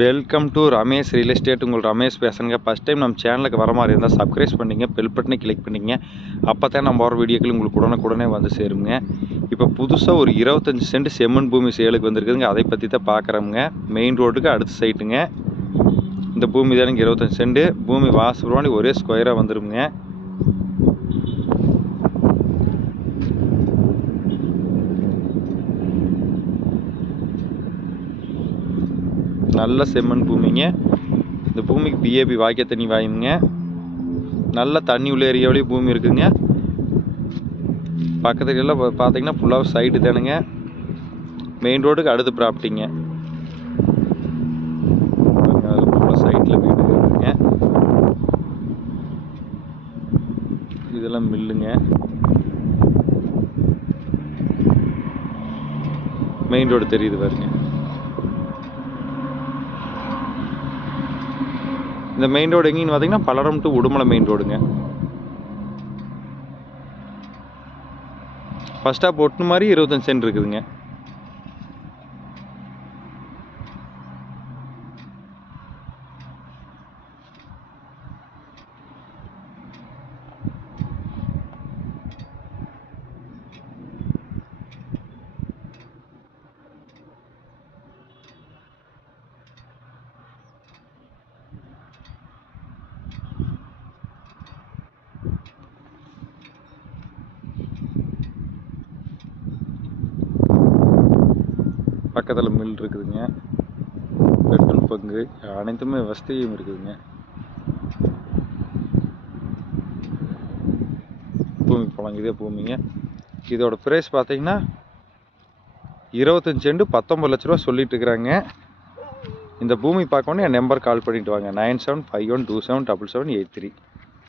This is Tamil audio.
Welcome to Ramesh real estate உங்கள் ரமேஷ் பேசுங்க ஃபஸ்ட் டைம் நம்ம சேனலுக்கு வர மாதிரி இருந்தால் சப்ஸ்கிரைப் பண்ணிங்க. பெல் பட்டனை கிளிக் பண்ணிங்க. அப்போ தான் நம்ம வர வீடியோக்கள் உங்களுக்கு உடனுக்குடனே வந்து சேருங்க. இப்போ புதுசாக ஒரு இருபத்தஞ்சி சென்ட் செம்மண் பூமி சேலுக்கு வந்திருக்குதுங்க. அதை பற்றி தான் பார்க்குறோமுங்க. மெயின் ரோட்டுக்கு அடுத்த சைட்டுங்க இந்த பூமி தானுங்க இருபத்தஞ்சி சென்ட். பூமி வாசல் ஒரே ஸ்கொயராக வந்துருங்க நல்ல செம்மண் பூமிங்க. இந்த பூமிக்கு பிஏபி வாய்க்க தண்ணி வாயுங்க. நல்ல தண்ணி உள்ள ஏரியாவிலேயும் பூமி இருக்குங்க. பக்கத்துல எல்லாம் பார்த்தீங்கன்னா ஃபுல்லாக சைடு தானுங்க. மெயின் ரோடுக்கு அடுத்த ப்ராப்பர்ட்டிங்க சைட்டில் வீடு இருக்குங்க. இதெல்லாம் மில்லுங்க. மெயின் ரோடு தெரியுது பாருங்க. இந்த மெயின் ரோடு எங்கேன்னு பார்த்தீங்கன்னா பலரம் டு உடுமலை மெயின் ரோடுங்க ஃபஸ்ட்டாக ஸ்டாப் மாதிரி இருபத்தஞ்சு சென்ட் இருக்குதுங்க. பக்கத்தில் மில் இருக்குதுங்க. பெட்ரோல் பங்கு அனைத்துமே வசதியும் இருக்குதுங்க. பூமி பழம் இதே பூமிங்க. இதோட ப்ரைஸ் பார்த்தீங்கன்னா இருபத்தஞ்சு செண்டு பத்தொம்பது லட்ச ரூபா சொல்லிட்டு இருக்கிறாங்க. இந்த பூமி பார்க்கணும் என் நம்பர் கால் பண்ணிட்டு வாங்க. Nine seven five one two seven double seven eight three.